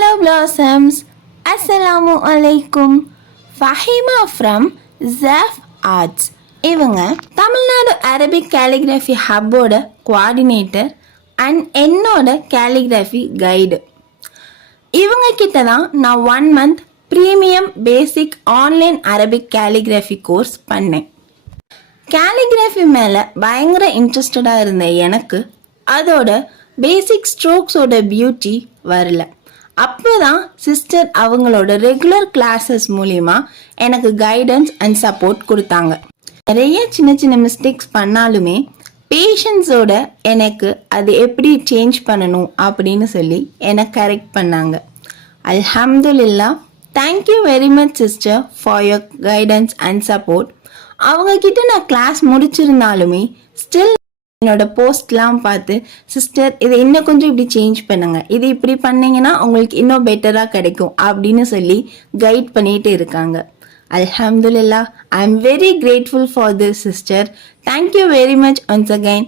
Hello Blossoms, Assalamu alaikum. Fahima from Zaf Arts. இவங்க Tamil Nadu Arabic calligraphy ஹப்போட coordinator and என்னோட calligraphy guide. இவங்க கிட்ட தான் நான் 1 month premium basic online Arabic calligraphy course பண்ணேன். கேலிகிராஃபி மேலே பயங்கர இன்ட்ரெஸ்டடாக இருந்த எனக்கு அதோட பேசிக் ஸ்ட்ரோக்ஸோட பியூட்டி வரல. அப்போ தான் சிஸ்டர் அவங்களோட ரெகுலர் கிளாஸஸ் மூலிமா எனக்கு கைடன்ஸ் அண்ட் சப்போர்ட் கொடுத்தாங்க. நிறைய சின்ன சின்ன மிஸ்டேக்ஸ் பண்ணாலுமே பேஷன்ஸோட எனக்கு அது எப்படி சேஞ்ச் பண்ணணும் அப்படின்னு சொல்லி என்னை கரெக்ட் பண்ணாங்க. அல்ஹம்துலில்லாஹ், thank you very much sister for your guidance and support. அவங்கக்கிட்ட நான் கிளாஸ் முடிச்சிருந்தாலுமே ஸ்டில் என்னோட போஸ்ட்லாம் பார்த்து சிஸ்டர் இதை இன்னும் கொஞ்சம் இப்படி சேஞ்ச் பண்ணுங்க, இது இப்படி பண்ணீங்கன்னா உங்களுக்கு இன்னும் பெட்டராக கிடைக்கும் அப்படின்னு சொல்லி கைட் பண்ணிட்டு இருக்காங்க. அல்ஹம்துலில்லாஹ், I am very grateful for this sister. Thank you very much once again.